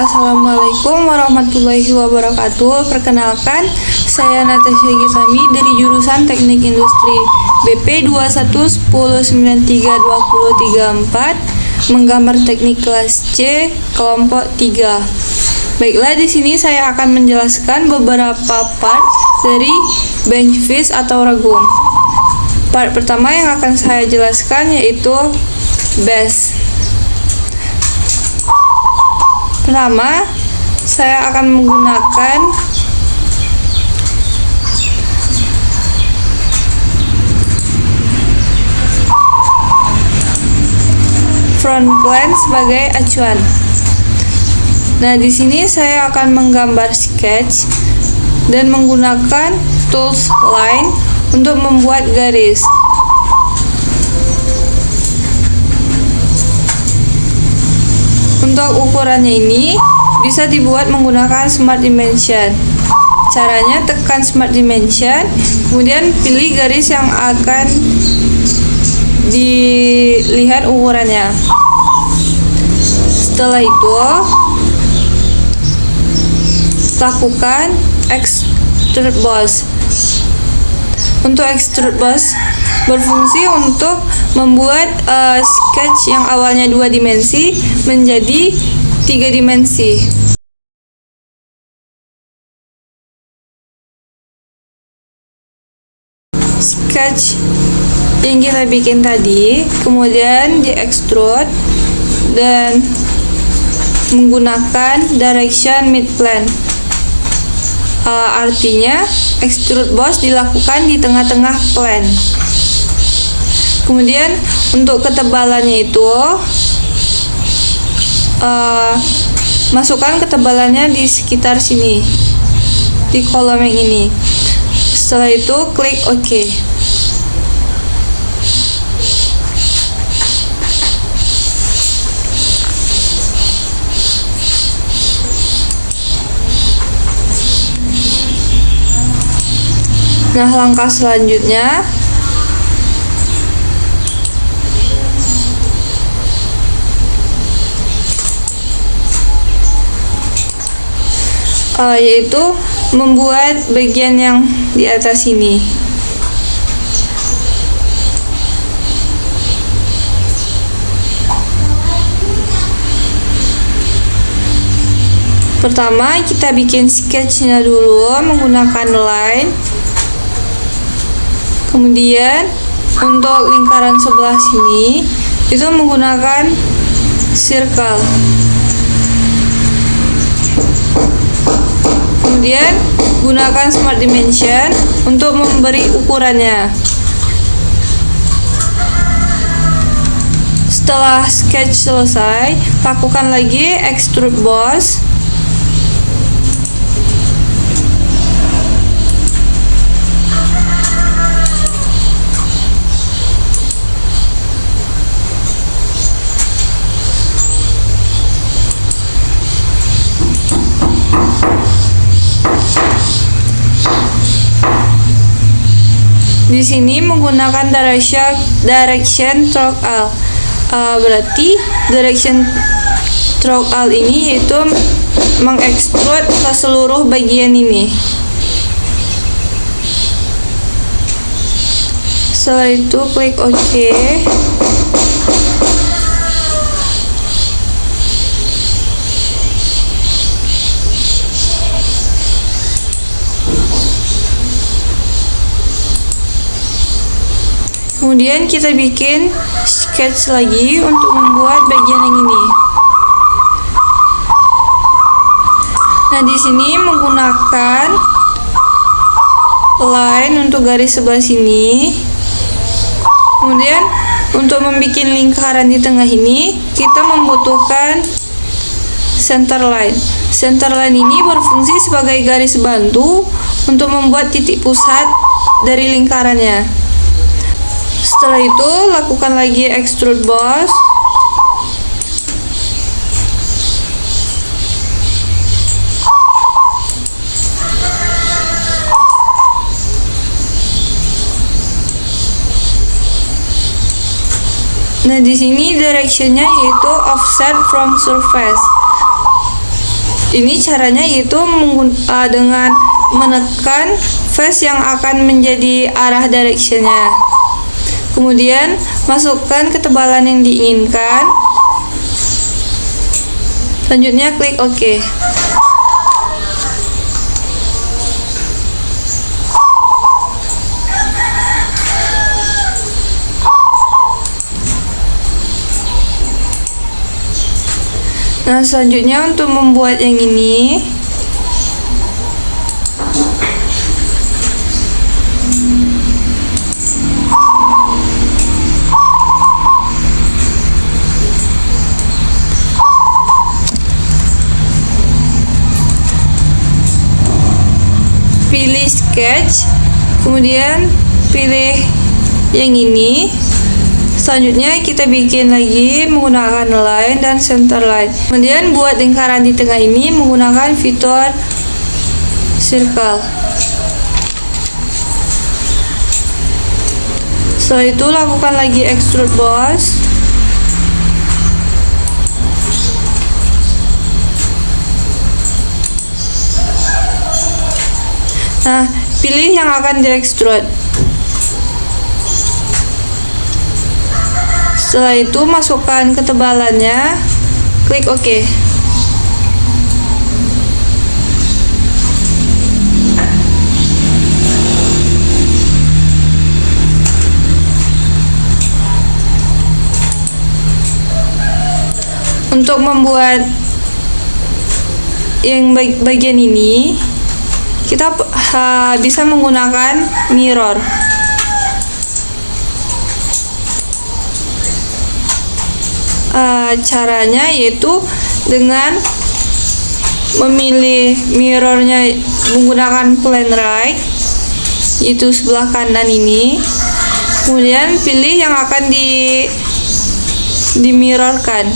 Assalamualaikum warahmatullahi wabarakatuh. Perkenalkan, saya Natasha Gisami dari jurusan Teknik Industri BP 2110932034, menggambar teknik kelas C kelompok 3. Baiklah, di sini saya akan menjelaskan beberapa part dari bench fish atau ragum. Part pertama yang akan saya jelaskan yaitu base. Pertama, saya akan menggunakan front plane sebagai acuan. Nah, di sini saya akan menggambar sketch dan menggunakan tools line untuk membuat garis. Untuk ukurannya ini bisa dibuat menggunakan Smart Dimension. Caranya, tekan Smart Dimension, kemudian pilih garis yang akan dilihat ukurannya. Setelah itu, lakukan Extrude Boss. Untuk Extrude Boss berfungsi untuk membuat sketch yang awalnya 2 dimensi menjadi 3 dimensi. Sketch yang kita bikin tadi kemudian di extrude dan menggunakan direction mid plane. Artinya extrude boss dilakukan di tengah-tengah plane. Kemudian untuk ketebalannya itu masukkan ketebalannya di sekitar sini, di kolom yang ini. Setelah itu klik OK. Nah, langkah selanjutnya yaitu membuat bagian yang di atas ini. Pertama, kita bikin sketchnya dulu menggunakan line. Kemudian untuk lingkaran sebelah sini itu menggunakan circle. Kemudian gunakan Smart Dimension untuk memberi ukurannya. Setelah sketch selesai, lakukan lagi Extrude Boss. Di sini menggunakan direction stroke all. Berarti direction stroke all ini yaitu mengekstrud ke seluruh bagian ini. Setelah itu klik OK. Kemudian kita bikin sketch lagi untuk membuat bagian yang ini. Nah, di sini menggunakan line untuk garis sebelah sini. Kemudian untuk membuat lingkaran di tengah ini, kita membutuhkan center line. Center line ini berfungsi sebagai garis bantu untuk membuat titik pusat dari lingkarannya. Setelah itu, lakukan lagi Extrude Boss. Nah, di sini directionnya yaitu offset from surface. Ini caranya yaitu dengan menekan face yang akan menjadi arah directionnya. Kemudian masukkan ketebalan yang diinginkan. Selanjutnya klik OK. Nah, selanjutnya untuk membuat yang ini, pilih sketch, kemudian pilih yang ini. Selanjutnya kita bikin lagi menggunakan line dan center line. Kemudian buat lingkaran di tengah ini menggunakan fitur circle. Setelah itu lakukan lagi extrude boss. Nah, pilih yang akan di extrude. Setelah itu masukkan ketebalannya, klik OK. Untuk membuat yang bagian ini, kita bisa menggunakan mirror. Caranya yaitu dengan memilih mirrornya menggunakan plane right, yaitu sebelah kanan ini. Kemudian pilih yang akan dimirrorkan.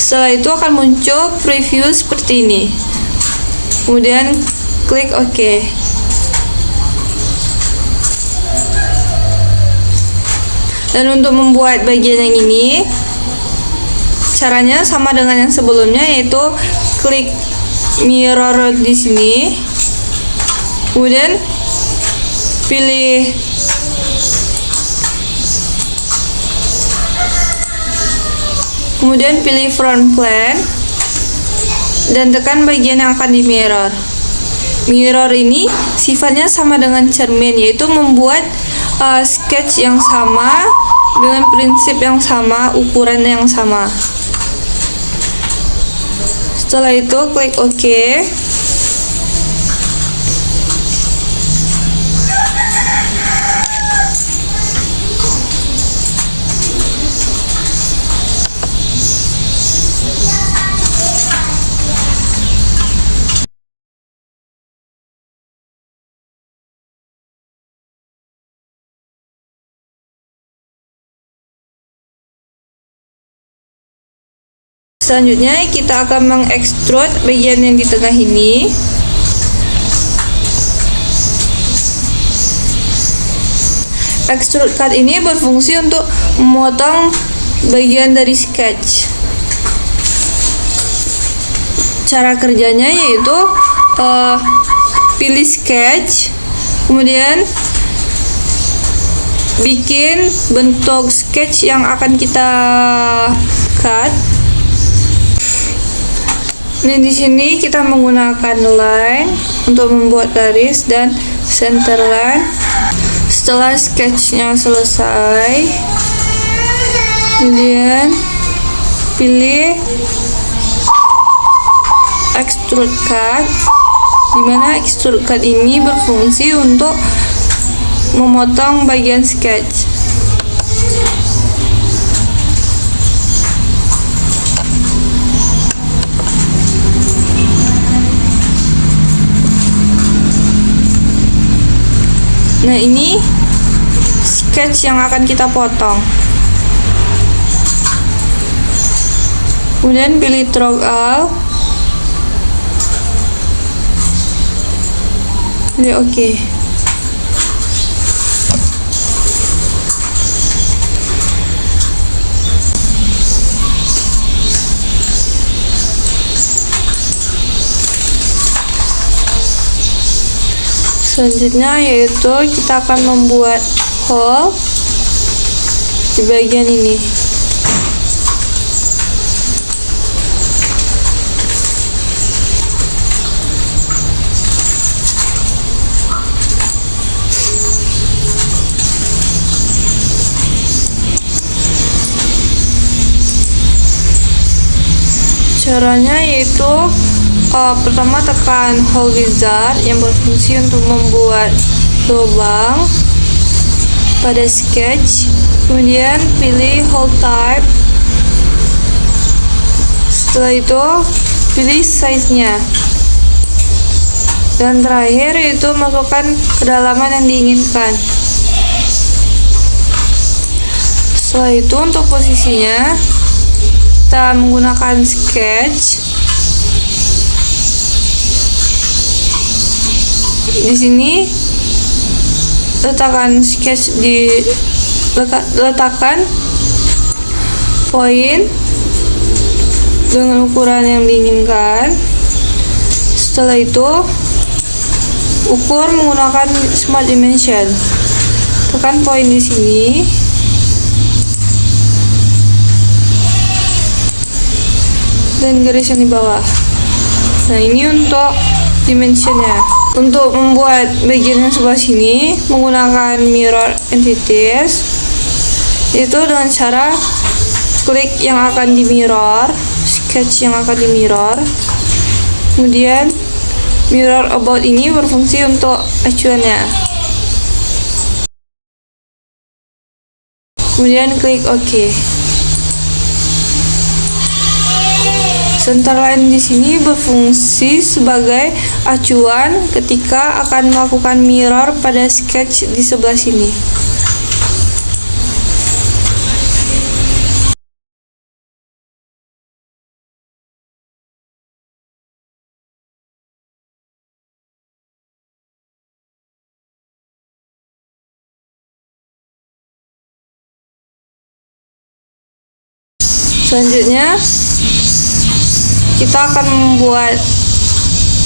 Setelah itu akan muncul preview seperti ini. Kemudian klik OK. Dan untuk membuat bagian yang ini, caranya sama dengan yang sebelumnya, yaitu klik mirror di sini, kemudian pilih front plane dan tekan bagian yang akan di mirror. Mirror ini sifatnya sama dengan cermin, yaitu membuat sketch yang sama dengan prinsip yang sama, ukuran yang sama. Setelah itu klik OK. Selanjutnya kita akan mengekstrud bagian yang di tengah ini. Extrude cut ini berfungsi untuk memotong bagian dari sketch. Cara kerjanya yaitu pilih sketch, kemudian bikin bentuk sketch yang akan kita cut. Nah, di sini kita menggunakan line untuk membuat garis dan center line. Setelah sketchnya selesai, kemudian pilih extrude cut, dimana extrude cut ini berfungsi untuk memotong bagian sketch. Nah, ini sketch yang akan kita potong. Kemudian pilih drag all, pilih OK. Selanjutnya yaitu kita akan membuat hole di bagian ini. Caranya yaitu pertama tekan hole wizard yang berfungsi untuk membuat lubang pada sketch, kemudian pilih hole type, setelah itu pilih size-nya, dan terakhir yaitu masukkan kedalaman yang diinginkan. Setelah itu untuk posisinya kita menggunakan sketch. Di sini letakkan poin dengan ukuran yang diinginkan. Setelah itu ukur menggunakan smart dimension. Tekan poin di sini. Dan garis yang di bawah. Nah, ini untuk dimensionnya. Untuk membuat bagian yang sebelah sini menggunakan mirror entities, itu dengan cara klik yang akan di mirror, sketch yang akan di mirror, kemudian mirror about ini berfungsi untuk acuannya, kemudian klik OK. Center line di sini berfungsi sebagai acuan ketika akan melakukan mirror pada sketch di sebelah sini. Selanjutnya kita akan membuat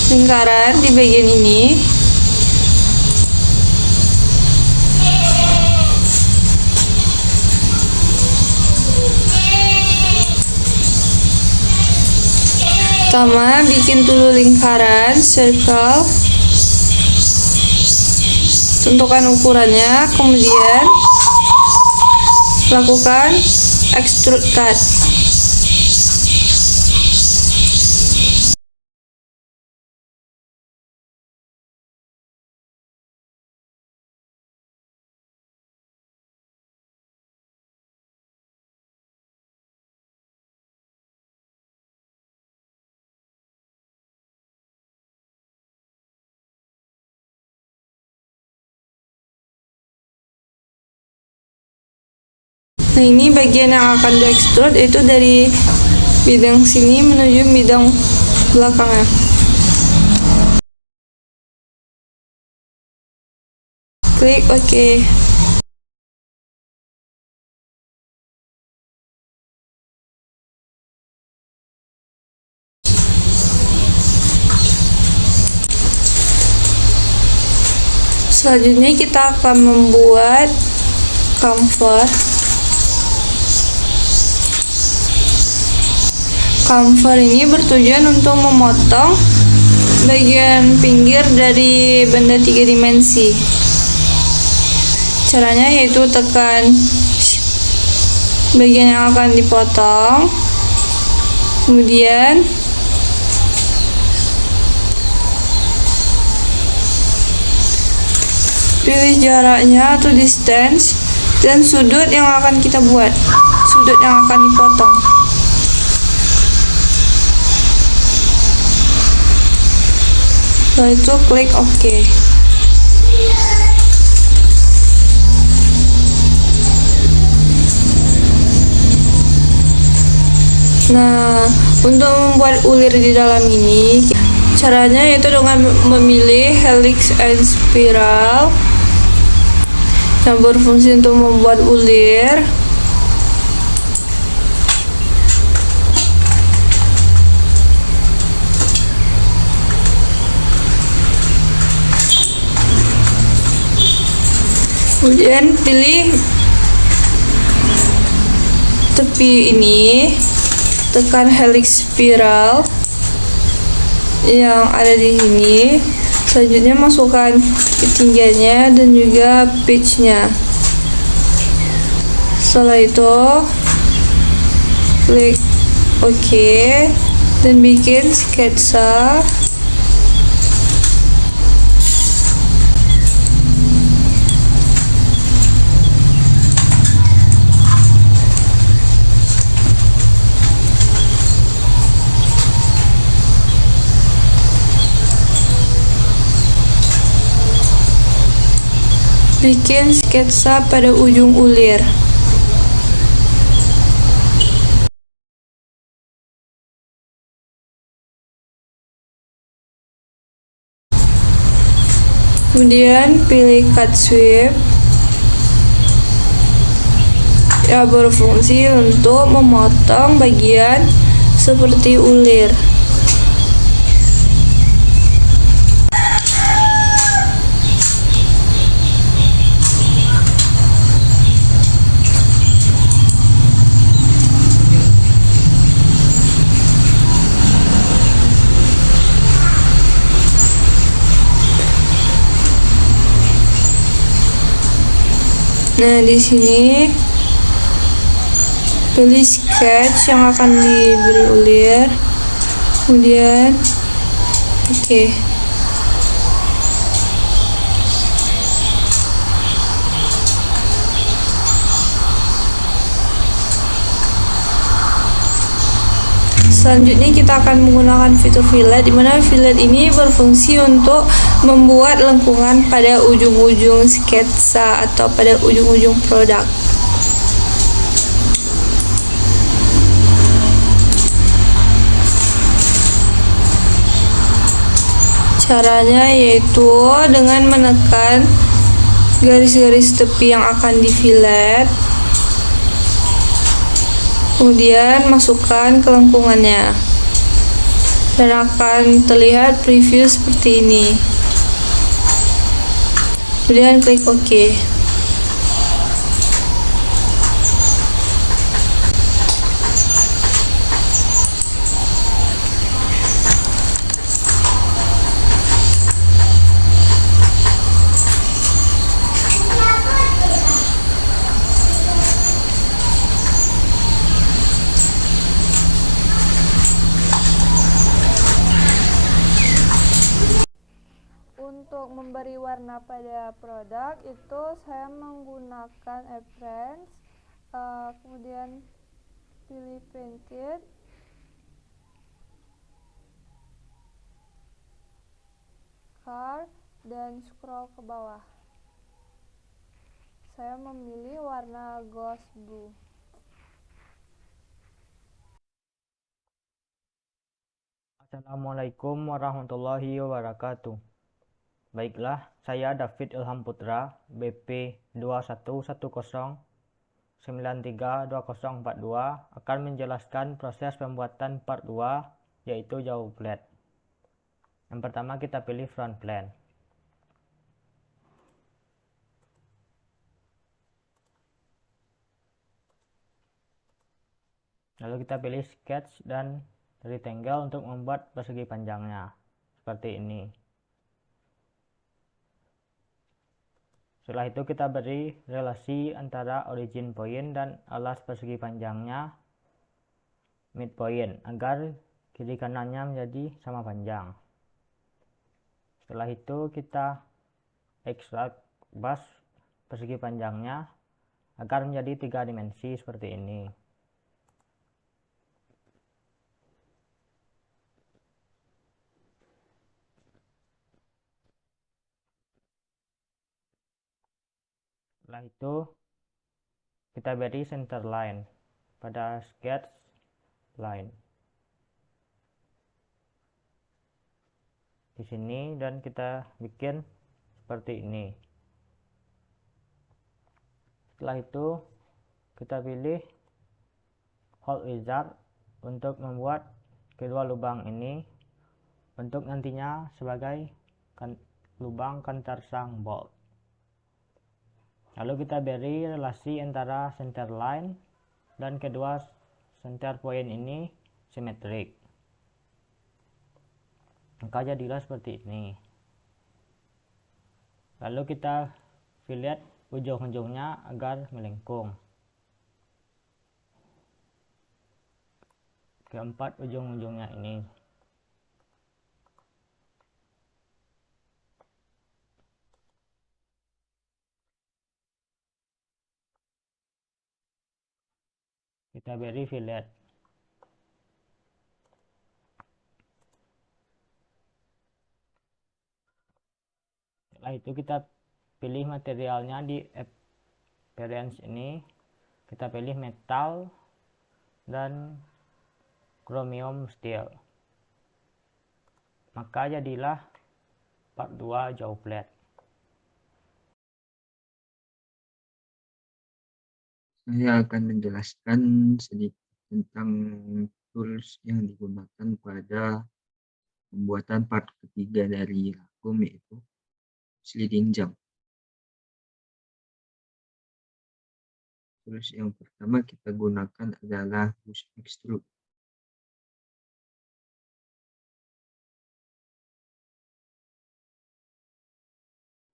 lingkaran di bagian ini. Pertama, bikin dulu lingkaran circle, tentukan ukurannya, kemudian lakukan extrude cut. Nah, ini bagian yang akan di-extrude, itu dari bidang sini menuju bidang belakangnya. Klik OK. Selanjutnya kita akan membuat chamfer. Chamfer ini bertujuan untuk memotong bagian pinggir dari benda 3 dimensi. Caranya yaitu tekan bagian yang akan dipotong, kemudian pilih jaraknya atau distance dan sudut yang akan kita buat, sudut yang akan dipotong. Setelah itu klik OK. Nah, untuk membuat ulir di dalam ini, caranya yaitu dengan memilih helix and spiral yang berfungsi untuk membuat ulir. Kemudian pilih tepi ini, tekan helix spiral yang ada di sini. Selanjutnya masukkan ketinggiannya dan juga pitch-nya. Setelah itu klik OK dan bikin sketsa. Bikin sketsa pada ujung ulir. Kemudian pilih cut sweep yang berfungsi untuk memotong bagian seperti ulir. Nah, di sini pilih sketch yang akan diberi ulir. Kemudian oke. Selanjutnya kita akan menggunakan fitur fillet, di mana fillet ini berfungsi untuk membuat lengkungan pada ujung-ujung sketsa atau pada ujung-ujung produk. Caranya yaitu dengan menekan garis-garis tepi yang akan di fillet, kemudian masukkan ke lengkungannya dan akan terlihat preview seperti ini. Kemudian klik OK. Untuk memberi warna pada produk itu saya menggunakan appearance, kemudian pilih painted, car, dan scroll ke bawah. Saya memilih warna ghost blue. Assalamualaikum warahmatullahi wabarakatuh. Baiklah, saya David Ilham Putra, BP 2110932042 akan menjelaskan proses pembuatan part 2, yaitu jauh flat. Yang pertama kita pilih front plane. Lalu kita pilih sketch dan rectangle untuk membuat persegi panjangnya, seperti ini. Setelah itu kita beri relasi antara origin point dan alas persegi panjangnya midpoint agar kiri kanannya menjadi sama panjang. Setelah itu kita extrude bus persegi panjangnya agar menjadi 3 dimensi seperti ini. Setelah itu kita beri center line pada sketch line di sini dan kita bikin seperti ini. Setelah itu kita pilih hole wizard untuk membuat kedua lubang ini untuk nantinya sebagai lubang countersunk bolt. Lalu kita beri relasi antara center line dan kedua center point ini simetrik. Maka jadilah seperti ini. Lalu kita fillet ujung-ujungnya agar melengkung. Keempat ujung-ujungnya ini. Kita beri fillet. Setelah itu kita pilih materialnya di appearance ini. Kita pilih metal dan chromium steel. Maka jadilah part 2 jaw plate. Saya akan menjelaskan sedikit tentang tools yang digunakan pada pembuatan part ketiga dari vakum, yaitu sliding jaw. Tools yang pertama kita gunakan adalah bush extrude.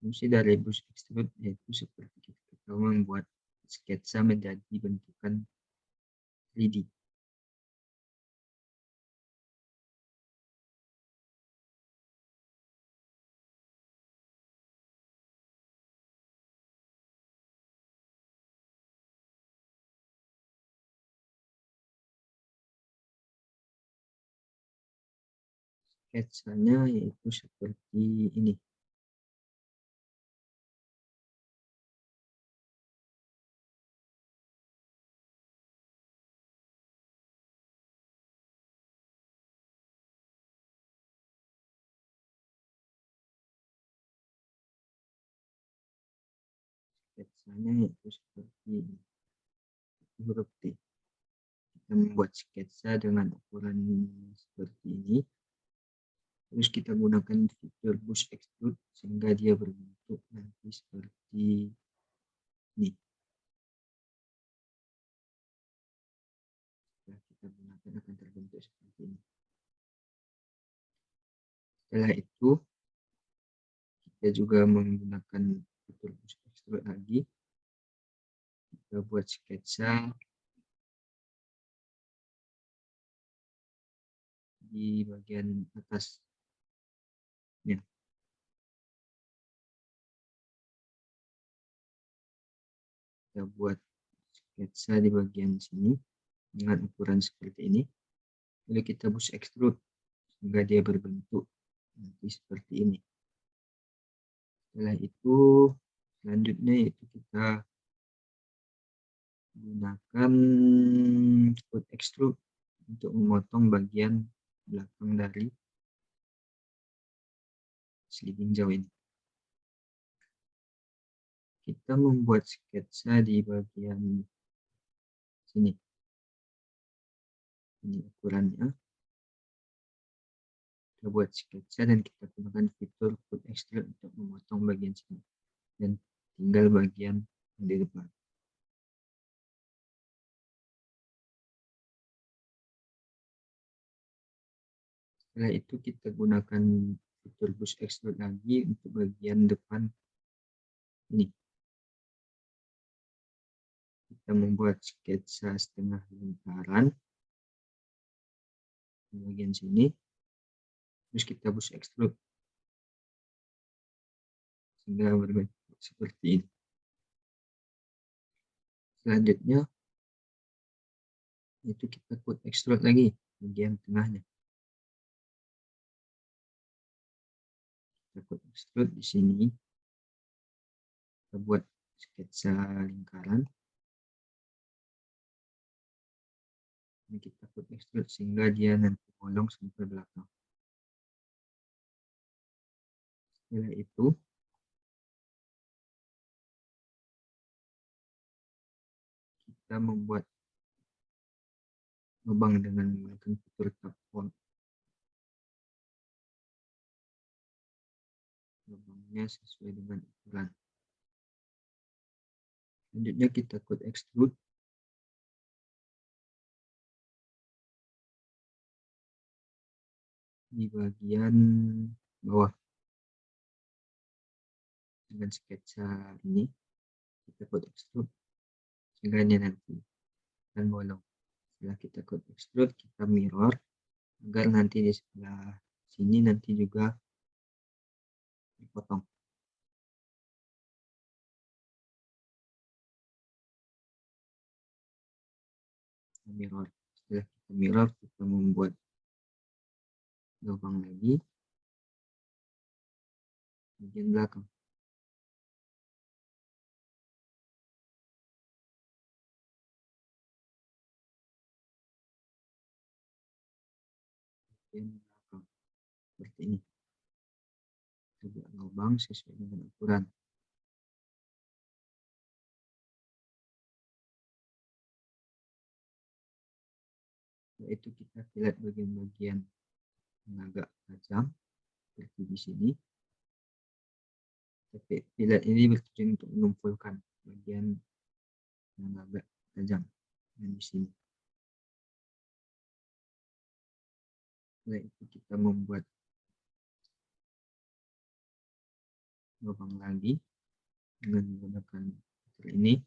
Fungsi dari bush extrude yaitu seperti kita membuat sketsa menjadi bentukan 3D. Sketsanya yaitu seperti ini. Sketsanya yaitu seperti ini. Huruf T. Kita membuat sketsa dengan ukuran seperti ini. Terus kita gunakan fitur bush extrude sehingga dia berbentuk nanti seperti ini. Setelah kita gunakan akan terbentuk seperti ini. Setelah itu kita juga menggunakan fitur bush extrude lagi. Kita buat sketsa di bagian atas. Ya. Kita buat sketsa di bagian sini dengan ukuran seperti ini. Lalu kita bush extrude sehingga dia berbentuk nanti seperti ini. Setelah itu selanjutnya yaitu kita gunakan foot extrude untuk memotong bagian belakang dari sliding jaw ini. Kita membuat sketsa di bagian sini. Ini ukurannya. Kita buat sketsa dan kita gunakan fitur foot extrude untuk memotong bagian sini. Dan tinggal bagian yang di depan. Setelah itu kita gunakan fitur bush extrude lagi untuk bagian depan ini. Kita membuat sketsa setengah lingkaran di bagian sini. Terus kita bush extrude sehingga berbentuk seperti ini. Selanjutnya itu kita foot extrude lagi bagian tengahnya. Kita foot extrude di sini. Kita buat sketsa lingkaran. Ini kita foot extrude sehingga dia nanti bolong sampai belakang. Setelah itu kita membuat lubang dengan menggunakan fitur tap hole. Lubangnya sesuai dengan ukuran. Selanjutnya kita kode extrude. Di bagian bawah dengan sketsa ini kita kode extrude sehingga ini nanti dan bolong. Setelah kita kode extrude, kita mirror agar nanti di sebelah sini nanti juga dipotong. Mirror. Setelah kita mirror, kita membuat lubang lagi bagian belakang. Bagian belakang seperti ini. Kita buat lubang sesuai dengan ukuran. Yaitu kita fillet bagian-bagian yang agak tajam seperti di sini. Tapi fillet ini bertujuan untuk mengumpulkan bagian yang agak tajam dan di sini. Setelah itu kita membuat lubang lagi dengan menggunakan cutter ini.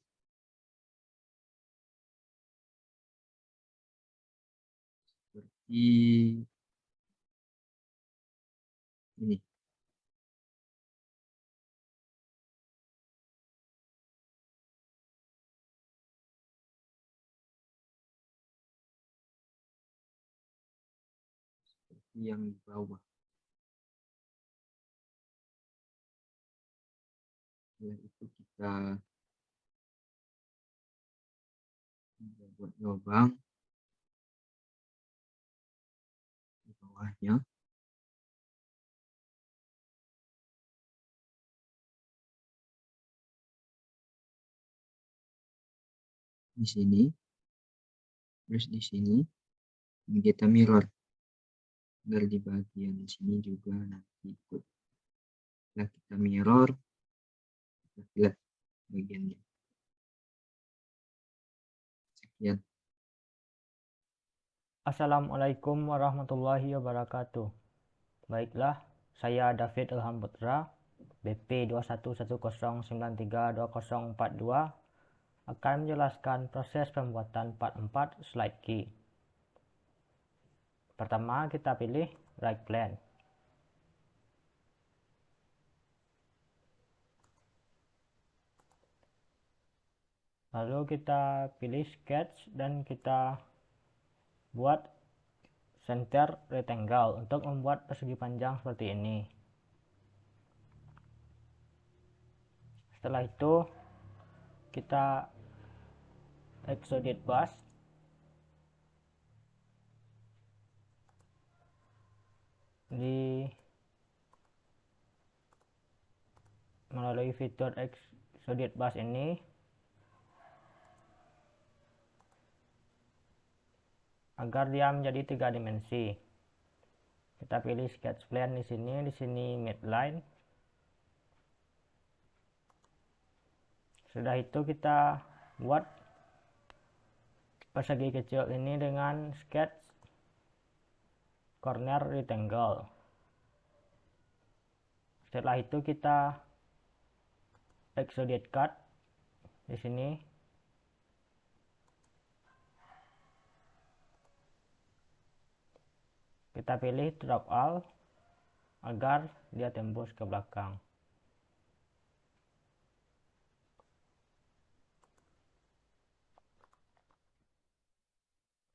Seperti ini. Seperti yang di bawah. Setelah itu kita buat lubang di bawahnya. Di sini, terus di sini, dan kita mirror agar di bagian sini juga nanti ikut. Setelah kita mirror, kita fillet bagiannya. Sekian. Assalamualaikum warahmatullahi wabarakatuh. Baiklah, saya David Ilham Putra, BP 2110932042, akan menjelaskan proses pembuatan part 4 slide key. Pertama, kita pilih right plane. Lalu kita pilih sketch dan kita buat center rectangle untuk membuat persegi panjang seperti ini. Setelah itu kita extrude bus melalui fitur extrude bus ini agar dia menjadi 3 dimensi. Kita pilih sketch plane di sini midline. Sudah itu kita buat persegi kecil ini dengan sketch corner rectangle. Setelah itu kita extrude cut di sini. Kita pilih drop all agar dia tembus ke belakang.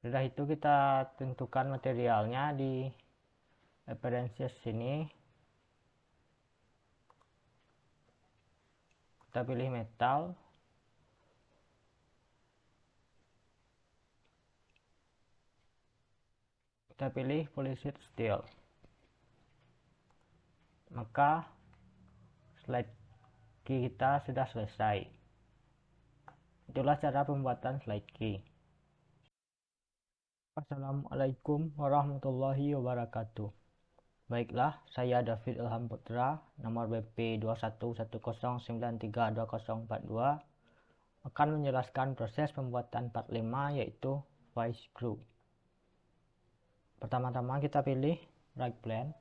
Setelah itu kita tentukan materialnya di appearances sini. Kita pilih metal. Kita pilih polished steel. Maka slide key kita sudah selesai. Itulah cara pembuatan slide key. Assalamualaikum warahmatullahi wabarakatuh. Baiklah, saya David Ilham Putra, nomor BP 2110932042, akan menjelaskan proses pembuatan part 5, yaitu voice glue. Pertama-tama kita pilih right plane.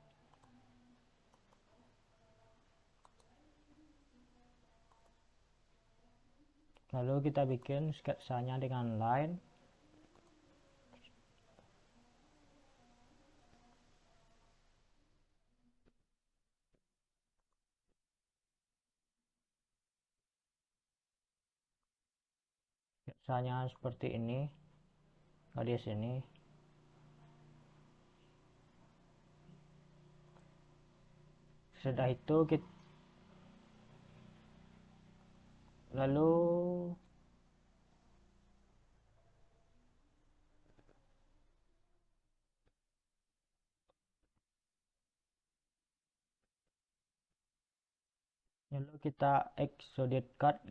Lalu kita bikin sketsanya dengan line. Sketsanya seperti ini, garis ini. Setelah itu lalu kita extrude cut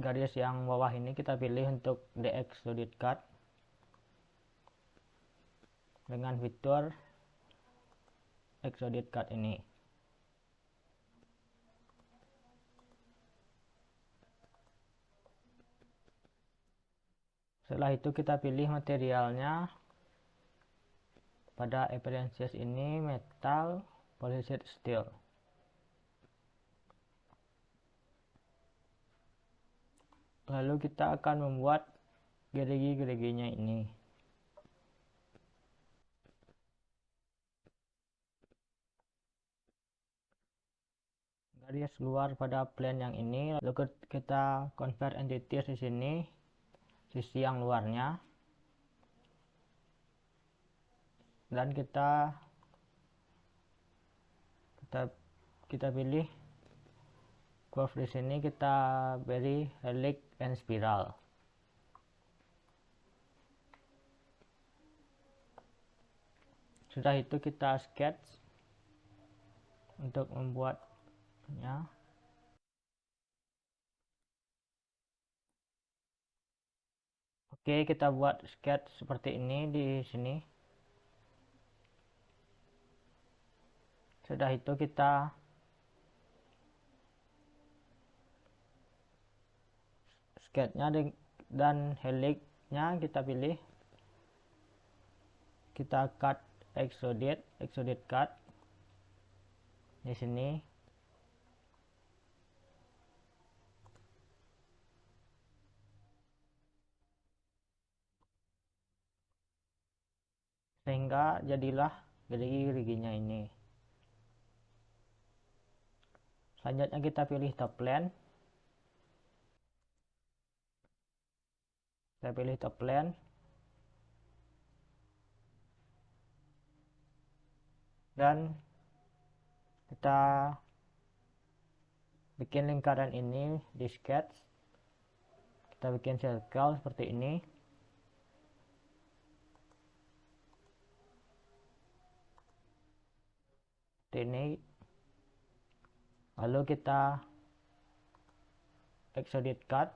garis yang bawah ini, kita pilih untuk the extrude cut dengan fitur extrude cut ini. Setelah itu kita pilih materialnya. Pada appearances ini metal, polished steel. Lalu kita akan membuat gerigi-geriginya ini. Garis luar pada plane yang ini, lalu kita convert entities di sini, sisi yang luarnya, dan kita pilih curve di sini, kita beri helix and spiral. Sudah itu kita sketch untuk membuatnya. Oke, kita buat sketch seperti ini di sini. Sudah itu kita sketchnya dan helixnya kita pilih. Kita cut extrude cut di sini. Sehingga jadilah gerigi-geriginya ini. Selanjutnya kita pilih top plane. Saya pilih top plane. Dan kita bikin lingkaran ini di sketch. Kita bikin circle seperti ini. Lalu kita extrude cut.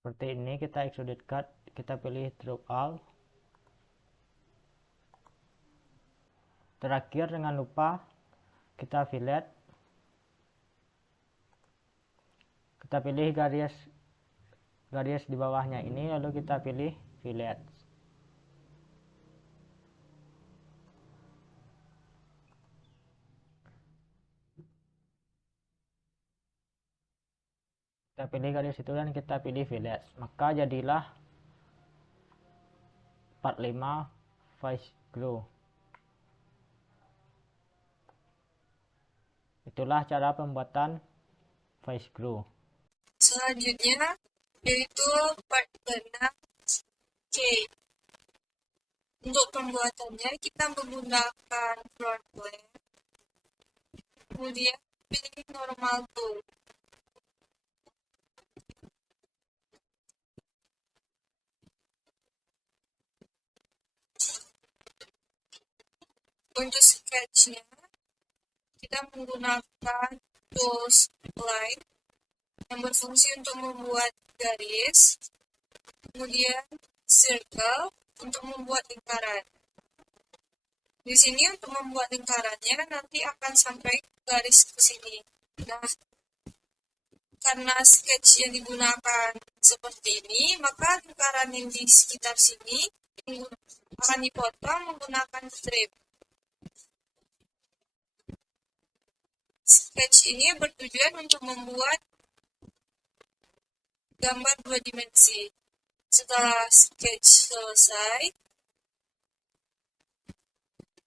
Seperti ini kita extrude cut, kita pilih drop all. Terakhir, jangan lupa kita fillet. Kita pilih garis di bawahnya ini, lalu kita pilih fillet. Kita pilih garis itu dan kita pilih fillet. Maka jadilah part 5 voice glue. Itulah cara pembuatan voice glue. Selanjutnya yaitu part 6C. Untuk pembuatannya kita menggunakan front plane, kemudian pilih normal tool. Untuk sketchnya kita menggunakan tools line yang berfungsi untuk membuat garis, kemudian circle untuk membuat lingkaran. Di sini untuk membuat lingkarannya nanti akan sampai garis ke sini. Nah, karena sketch yang digunakan seperti ini, maka lingkaran yang di sekitar sini akan dipotong menggunakan strip. Sketch ini bertujuan untuk membuat gambar 2 dimensi. Setelah sketch selesai,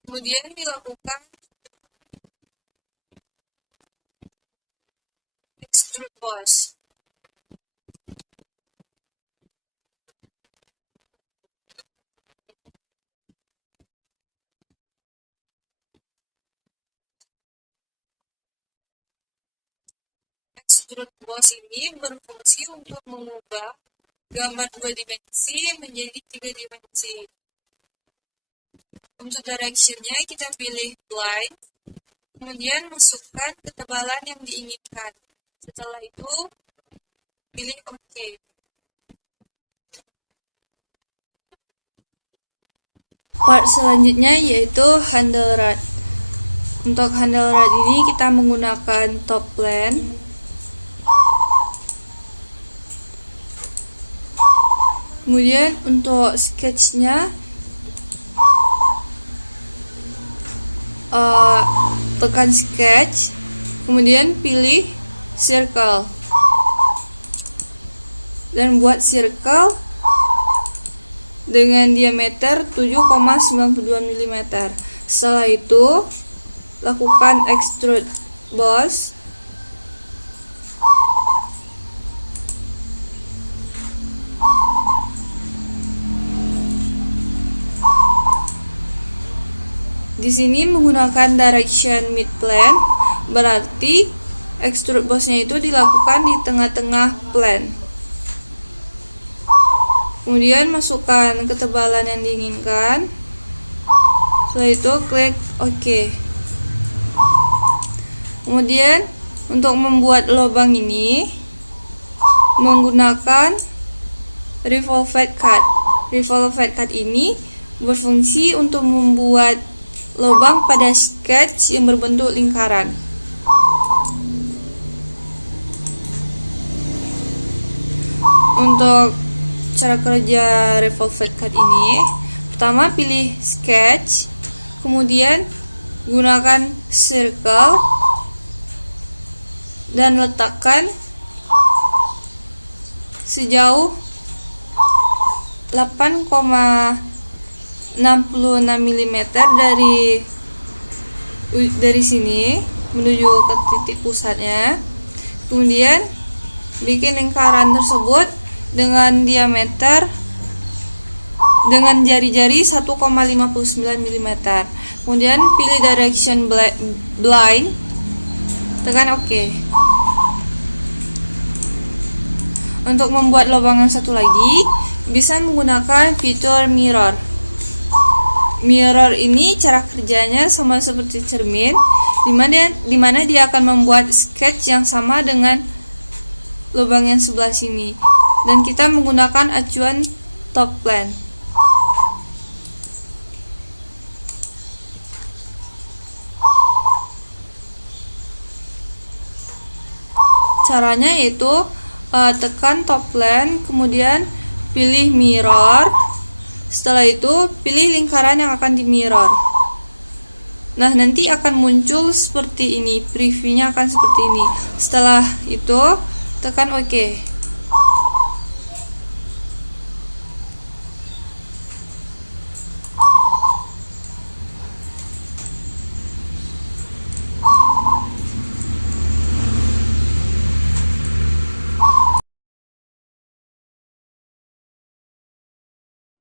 kemudian dilakukan extrude boss. Extrude boss ini berfungsi untuk mengubah gambar 2 dimensi menjadi 3 dimensi. Untuk directionnya kita pilih blind, kemudian masukkan ketebalan yang diinginkan. Setelah itu pilih OK. Part selanjutnya yaitu handle rod. Untuk handle rod ini kita menggunakan top plane. Kemudian untuk sketchnya tekan sketch, kemudian pilih circle dan buat circle dengan diameter 7,92 mm. Setelah itu lakukan extrude boss. Di sini menggunakan direction mid plane, berarti extrude bossnya itu dilakukan di tengah-tengah plane. Kemudian masukkan ketebalan yang diinginkan. Setelah itu klik OK. Kemudian untuk membuat lubang ini menggunakan revolved cut. Revolved cut ini berfungsi untuk membuat lubang pada sketch yang berbentuk lingkaran. Untuk cara kerja revolved cut ini, pertama pilih sketch, kemudian gunakan circle dan letakkan sejauh 8,66 mm dari sini menuju ke titik pusatnya. Kemudian bikin lingkaran tersebut dengan diameter dengan jari-jari 1,59 mm. Kemudian pilih direction blind, tekan OK. Untuk membuat lubang yang satu lagi, bisa menggunakan fitur mirror. Mirror ini cara kerjanya sama seperti cermin, di mana dia akan membuat sketch yang sama dengan lubang yang sebelah sini, dan kita menggunakan acuan top plane. Caranya yaitu tekan top plane, kemudian pilih mirror. Setelah itu pilih lingkaran yang akan di mirror. Nah, nanti akan muncul seperti ini, previewnya akan seperti ini. Setelah itu tekan OK.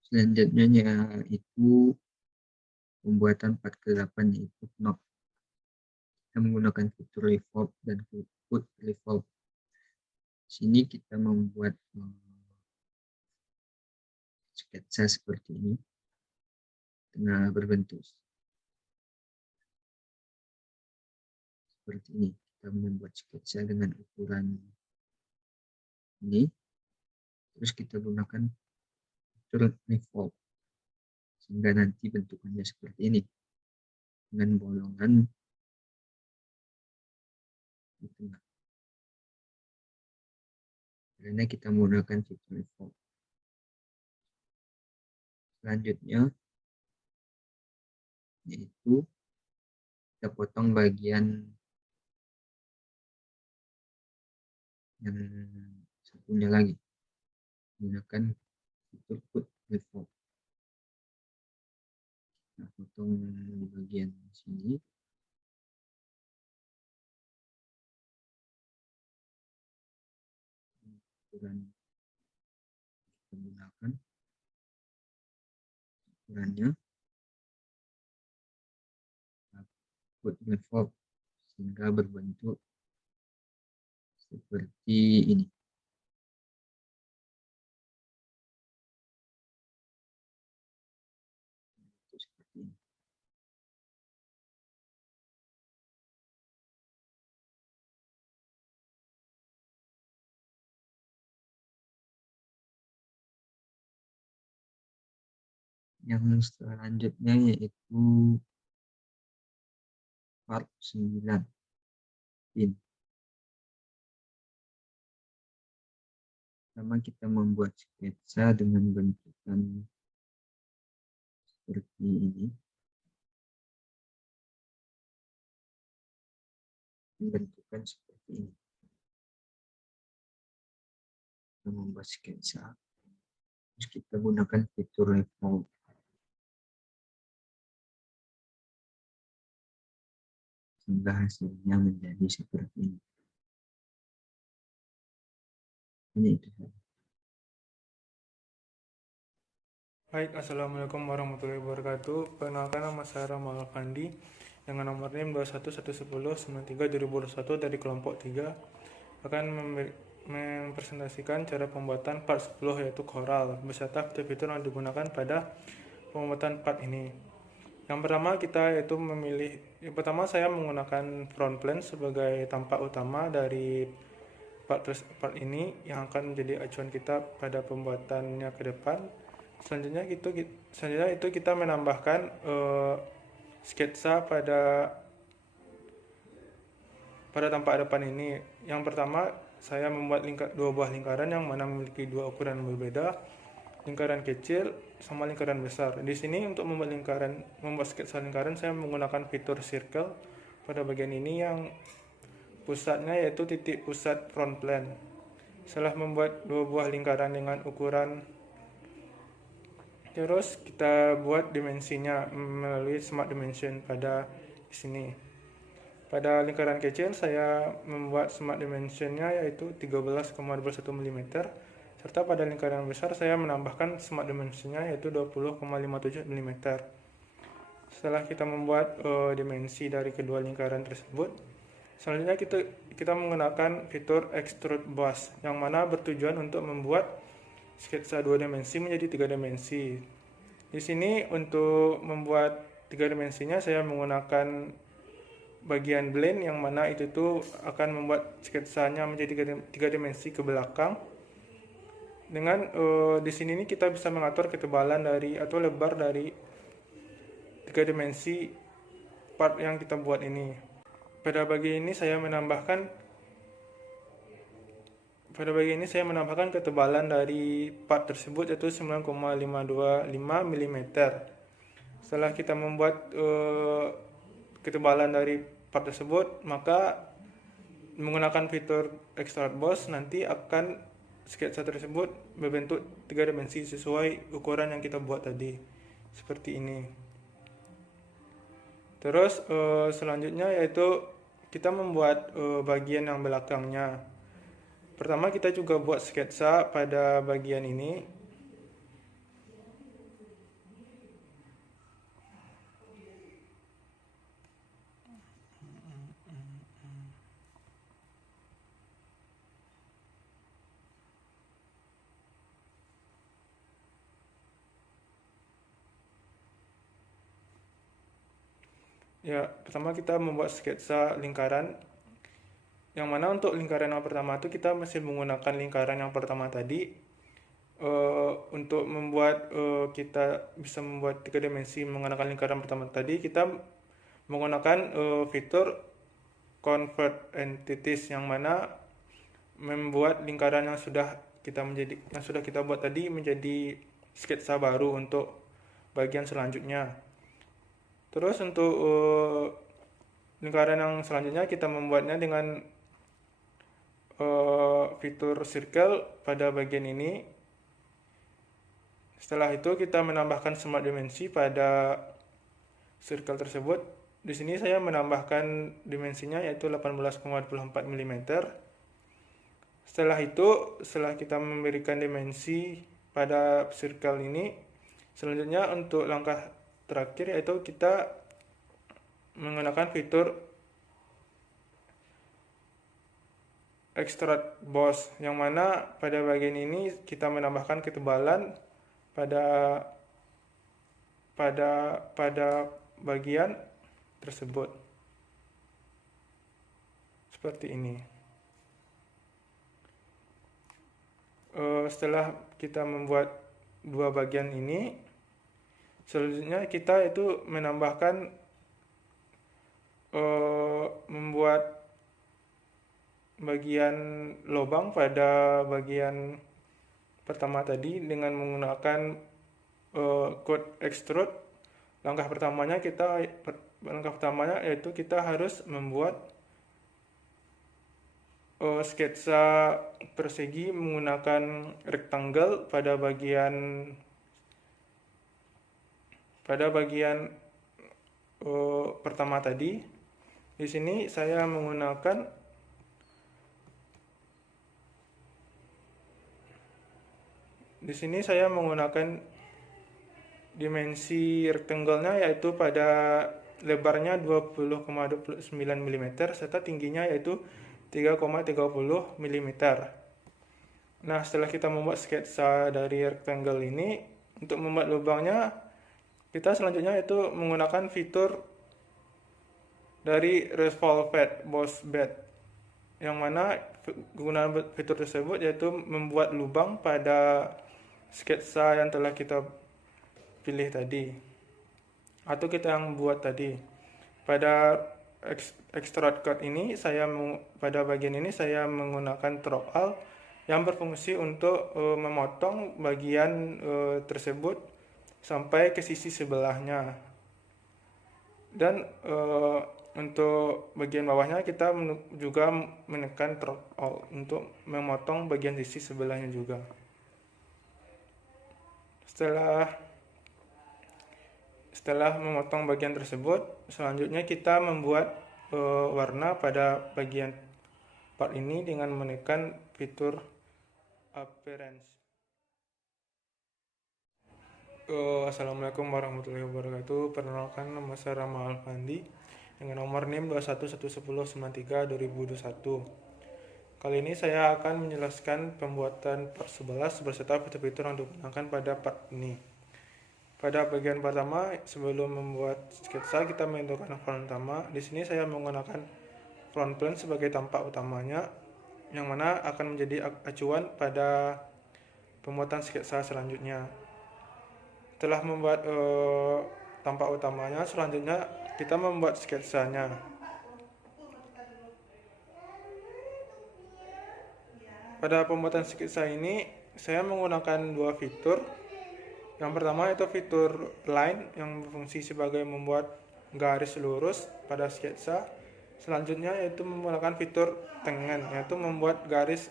Selanjutnya yaitu pembuatan part ke-8 yaitu knob. Kita menggunakan fitur revolve dan put revolve. Sini kita membuat sketsa seperti ini, tengah berbentuk seperti ini. Kita membuat sketsa dengan ukuran ini, terus kita gunakan fitur revolve sehingga nanti bentukannya seperti ini. dengan bolongan di tengah. Karena kita menggunakan fitur evolve. Selanjutnya yaitu kita potong bagian yang satunya lagi menggunakan fitur cut evolve. Nah, potong di bagian sini. Ukuran kita gunakan ukurannya cut evolve sehingga berbentuk seperti ini. Seperti ini. Yang selanjutnya yaitu part 9 pin. Pertama kita membuat sketsa dengan bentukan seperti ini. Bentukan seperti ini. Kita membuat sketsa. Terus kita gunakan fitur evolve. Sehingga hasilnya menjadi seperti ini. Ini itu saja. Baik, Assalamualaikum warahmatullahi wabarakatuh. Perkenalkan, nama saya Rama Alfandi dengan nomor NIM 2111093/2021 dari kelompok 3 akan mempresentasikan cara pembuatan part 10 yaitu koral beserta fitur yang digunakan pada pembuatan part ini. Yang pertama saya menggunakan front plane sebagai tampak utama dari part ini yang akan menjadi acuan kita pada pembuatannya ke depan. Selanjutnya itu kita menambahkan sketsa pada tampak depan ini. Yang pertama saya membuat dua buah lingkaran yang mana memiliki dua ukuran berbeda, lingkaran kecil sama lingkaran besar. Di sini untuk membuat sketsa lingkaran saya menggunakan fitur circle pada bagian ini yang pusatnya yaitu titik pusat front plane. Setelah membuat dua buah lingkaran dengan ukuran, terus kita buat dimensinya melalui smart dimension pada sini. Pada lingkaran kecil saya membuat smart dimensionnya yaitu 13,21 mm, serta pada lingkaran besar saya menambahkan smart dimensinya yaitu 20,57 mm. Setelah kita membuat dimensi dari kedua lingkaran tersebut, selanjutnya kita menggunakan fitur extrude boss yang mana bertujuan untuk membuat sketsa 2 dimensi menjadi 3 dimensi. Di sini untuk membuat 3 dimensinya saya menggunakan bagian blend yang mana itu akan membuat sketsanya menjadi 3 dimensi ke belakang. Dengan di sini kita bisa mengatur ketebalan atau lebar dari 3 dimensi part yang kita buat ini. Pada bagian ini saya menambahkan ketebalan dari part tersebut yaitu 9,525 mm. Setelah kita membuat ketebalan dari part tersebut, maka menggunakan fitur extrude boss nanti akan sketsa tersebut berbentuk 3 dimensi sesuai ukuran yang kita buat tadi. Seperti ini. Terus selanjutnya yaitu kita membuat bagian yang belakangnya. Pertama kita juga buat sketsa pada bagian ini. Ya, pertama kita membuat sketsa lingkaran. Yang mana untuk lingkaran yang pertama itu kita masih menggunakan lingkaran yang pertama tadi. Untuk membuat kita bisa membuat 3 dimensi menggunakan lingkaran pertama tadi, kita menggunakan fitur convert entities, yang mana membuat lingkaran yang sudah kita buat tadi menjadi sketsa baru untuk bagian selanjutnya. Terus untuk lingkaran yang selanjutnya kita membuatnya dengan fitur circle pada bagian ini. Setelah itu kita menambahkan smart dimensi pada circle tersebut. Di sini saya menambahkan dimensinya yaitu 18,24 mm. Setelah kita memberikan dimensi pada circle ini, selanjutnya untuk langkah terakhir yaitu kita menggunakan fitur extrude boss, yang mana pada bagian ini kita menambahkan ketebalan pada bagian tersebut seperti ini. Setelah kita membuat dua bagian ini, selanjutnya kita itu menambahkan membuat bagian lubang pada bagian pertama tadi dengan menggunakan code extrude. Langkah pertamanya yaitu kita harus membuat sketsa persegi menggunakan rectangle pada bagian pertama tadi. Di sini saya menggunakan dimensi rectangle-nya yaitu pada lebarnya 20,29 mm serta tingginya yaitu 3,30 mm. Nah, setelah kita membuat sketsa dari rectangle ini, untuk membuat lubangnya kita selanjutnya itu menggunakan fitur dari revolved boss bed, yang mana kegunaan fitur tersebut yaitu membuat lubang pada sketsa yang telah kita pilih tadi atau kita yang buat tadi. Pada extrude cut ini pada bagian ini saya menggunakan trowel yang berfungsi untuk memotong bagian tersebut sampai ke sisi sebelahnya. Dan untuk bagian bawahnya kita juga menekan trowel untuk memotong bagian sisi sebelahnya juga. Setelah memotong bagian tersebut, selanjutnya kita membuat warna pada bagian part ini dengan menekan fitur appearance. Assalamualaikum warahmatullahi wabarakatuh. Perkenalkan, nama saya Rama Alfandi dengan nomor NIM 211110/2021. Kali ini saya akan menjelaskan pembuatan part 11 beserta fitur-fitur yang digunakan pada part ini. Pada bagian pertama, sebelum membuat sketsa kita menentukan front utama. Di sini saya menggunakan front plane sebagai tampak utamanya, yang mana akan menjadi acuan pada pembuatan sketsa selanjutnya. Setelah membuat tampak utamanya, selanjutnya kita membuat sketsanya. Pada pembuatan sketsa ini saya menggunakan dua fitur. Yang pertama itu fitur line yang berfungsi sebagai membuat garis lurus pada sketsa. Selanjutnya yaitu menggunakan fitur tangen, yaitu membuat garis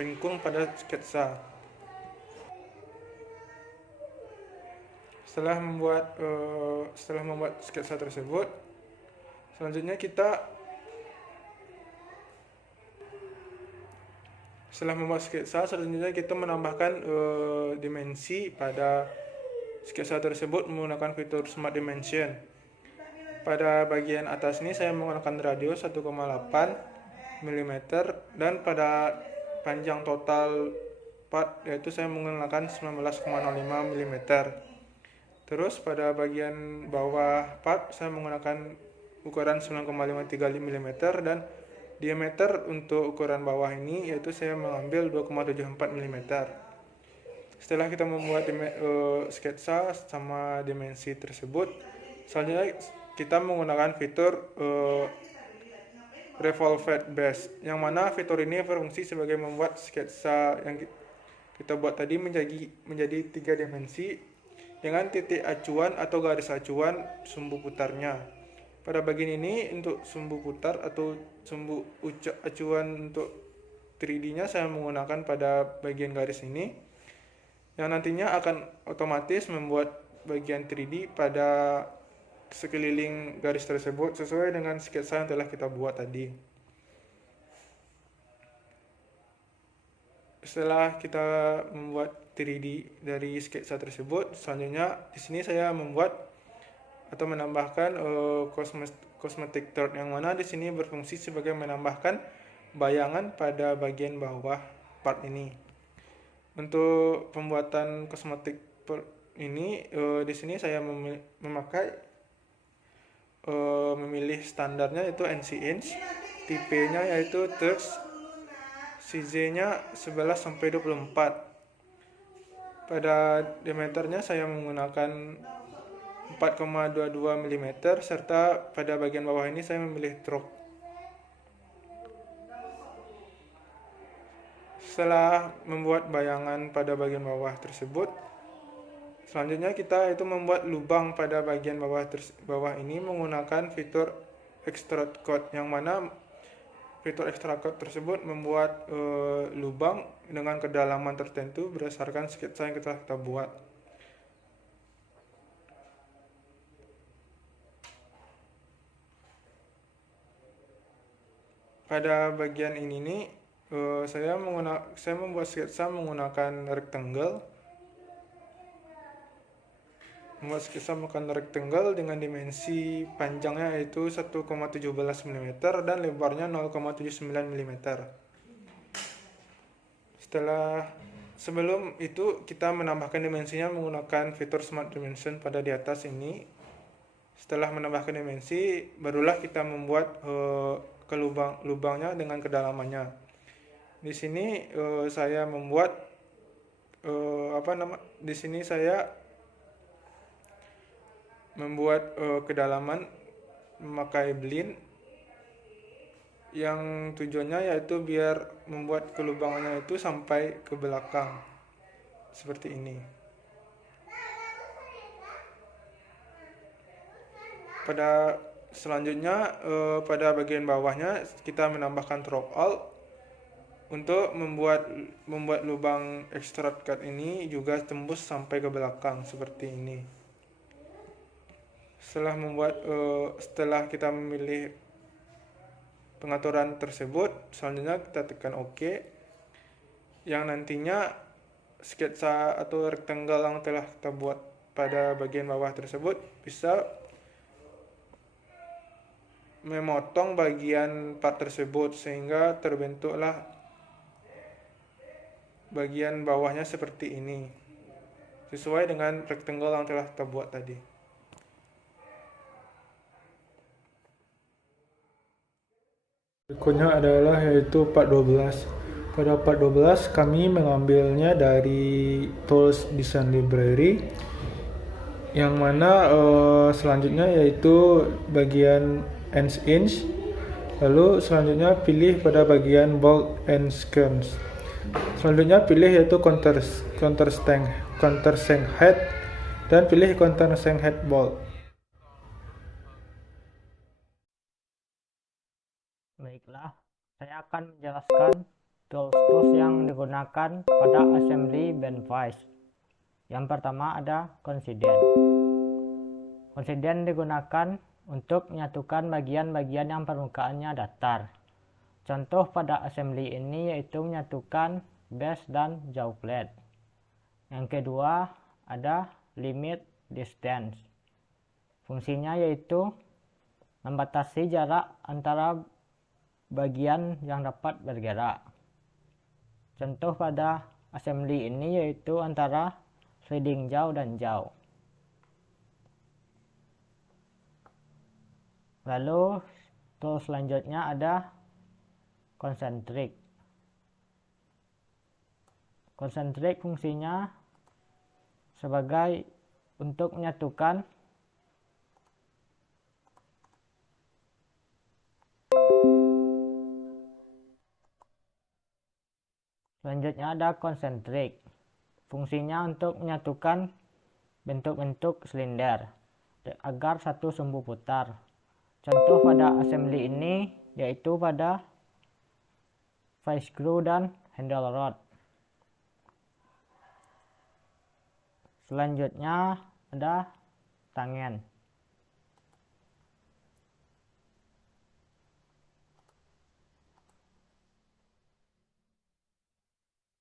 lengkung pada sketsa. Setelah membuat sketsa tersebut, selanjutnya kita menambahkan dimensi pada sketsa tersebut menggunakan fitur smart dimension. Pada bagian atas ini saya menggunakan radius 1,8 mm dan pada panjang total part yaitu saya menggunakan 19,05 mm. Terus pada bagian bawah part saya menggunakan ukuran 9,535 mm dan diameter untuk ukuran bawah ini yaitu saya mengambil 2,74 mm. Setelah kita membuat sketsa sama dimensi tersebut, selanjutnya kita menggunakan fitur Revolved Base, yang mana fitur ini berfungsi sebagai membuat sketsa yang kita buat tadi menjadi 3 dimensi dengan titik acuan atau garis acuan sumbu putarnya. Pada bagian ini untuk sumbu putar atau sumbu acuan untuk 3D-nya saya menggunakan pada bagian garis ini, yang nantinya akan otomatis membuat bagian 3D pada sekeliling garis tersebut sesuai dengan sketsa yang telah kita buat tadi. Setelah kita membuat 3D dari sketsa tersebut, selanjutnya di sini saya membuat atau menambahkan cosmetic thread, yang mana di sini berfungsi sebagai menambahkan bayangan pada bagian bawah part ini. Untuk pembuatan cosmetic thread ini di sini saya memilih standarnya yaitu NC-inch, tipenya yaitu tux, CZ-nya 11-24. Pada diameternya saya menggunakan 4,22 mm, serta pada bagian bawah ini saya memilih drop. Setelah membuat bayangan pada bagian bawah tersebut, selanjutnya kita itu membuat lubang pada bagian bawah ini menggunakan fitur extrude code, yang mana fitur extrude code tersebut membuat lubang dengan kedalaman tertentu berdasarkan sketsa yang kita buat. Pada bagian ini nih, saya membuat sketsa menggunakan rectangle. Membuat sketsa menggunakan rectangle dengan dimensi panjangnya yaitu 1,17 mm dan lebarnya 0,79 mm. Sebelum itu kita menambahkan dimensinya menggunakan fitur Smart Dimension pada di atas ini. Setelah menambahkan dimensi, barulah kita membuat lubangnya dengan kedalamannya. Di sini saya membuat di sini saya membuat kedalaman memakai blend, yang tujuannya yaitu biar membuat kelubangannya itu sampai ke belakang seperti ini. Selanjutnya pada bagian bawahnya kita menambahkan drop out untuk membuat lubang extrude cut ini juga tembus sampai ke belakang seperti ini. Setelah kita memilih pengaturan tersebut, selanjutnya kita tekan OK, yang nantinya sketsa atau rectangle yang telah kita buat pada bagian bawah tersebut bisa memotong bagian part tersebut sehingga terbentuklah bagian bawahnya seperti ini sesuai dengan rectangle yang telah kita buat tadi. Berikutnya adalah yaitu part 12. Pada part 12 kami mengambilnya dari Tools Design Library, yang mana selanjutnya yaitu bagian Inch. Lalu selanjutnya pilih pada bagian Bolt and Skeins. Selanjutnya pilih yaitu countersink head dan pilih countersink head bolt. Baiklah, saya akan menjelaskan tools yang digunakan pada assembly band vise. Yang pertama ada coincident. Coincident digunakan untuk menyatukan bagian-bagian yang permukaannya datar. Contoh pada assembly ini yaitu menyatukan base dan jaw plate. Yang kedua ada limit distance. Fungsinya yaitu membatasi jarak antara bagian yang dapat bergerak. Contoh pada assembly ini yaitu antara sliding jaw dan jaw. Lalu tool selanjutnya ada concentric. Concentric fungsinya sebagai untuk menyatukan Selanjutnya ada concentric. Fungsinya untuk menyatukan bentuk-bentuk silinder agar satu sumbu putar. Contoh pada assembly ini yaitu pada vice screw dan handle rod. Selanjutnya ada tangen.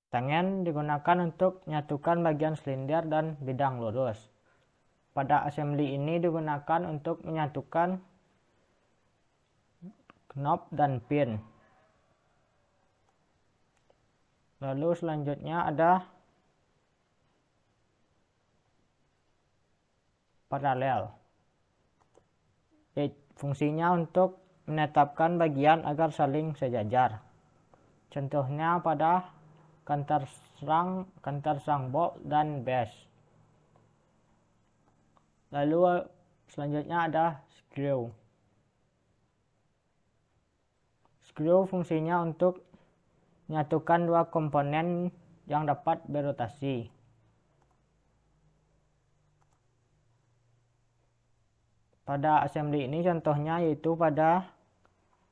Tangen digunakan untuk menyatukan bagian silinder dan bidang lurus. Pada assembly ini digunakan untuk menyatukan knob dan pin. Lalu selanjutnya ada paralel. Fungsinya untuk menetapkan bagian agar saling sejajar. Contohnya pada kantar serang bolt dan base. Lalu selanjutnya ada screw. Screw fungsinya untuk menyatukan dua komponen yang dapat berotasi. Pada assembly ini contohnya yaitu pada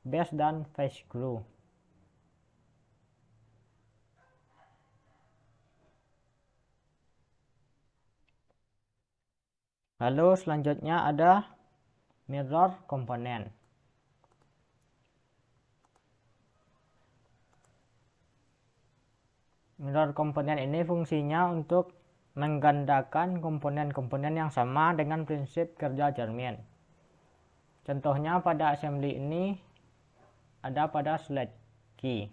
base dan vice screw. Lalu selanjutnya ada mirror komponen. Mirror komponen ini fungsinya untuk menggandakan komponen-komponen yang sama dengan prinsip kerja cermin. Contohnya pada assembly ini ada pada slide key.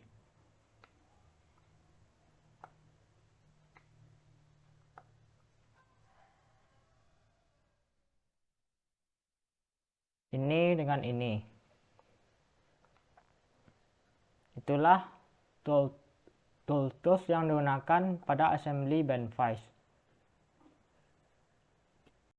Ini dengan ini. Itulah tools yang digunakan pada assembly band vise.